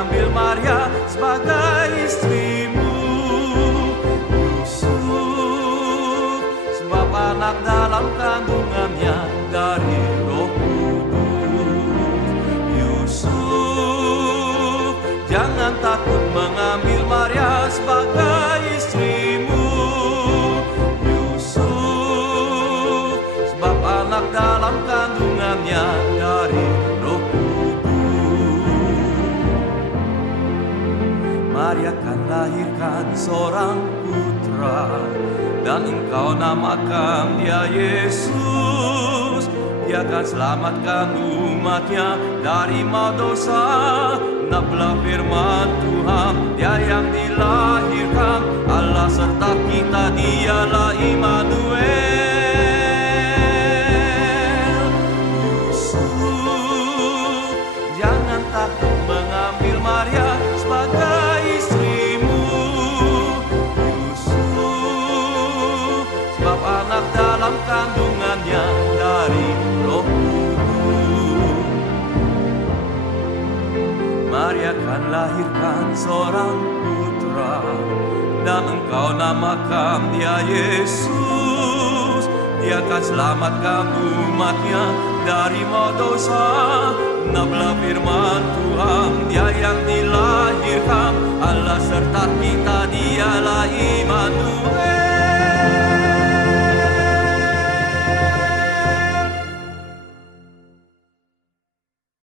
mengambil Maria sebagai istrimu. Yusuf, sebab anak dalam kandungannya dari Roh Kudus. Yusuf, jangan takut mengambil Maria sebagai istrimu. Yusuf, sebab anak dalam kandungannya dari Roh Kudus. Maria akan lahirkan seorang putra, dan engkau namakan dia Yesus. Dia akan selamatkan umatnya dari maut dosa. Nampaklah firman Tuhan, dia yang dilahirkan Allah serta kita, dialah Immanuel. Yusuf, jangan takut mengambil Maria sebagai istrimu. Yusuf, sebab anak dalam kandungannya dari Roh Kudus. Maria akan lahirkan seorang putra, dan engkau namakan dia Yesus. Dia akan selamatkan umatnya dari maut dosa. Nampaklah firman Tuhan, dia yang dilahirkan Allah serta kita, dialah Immanuel.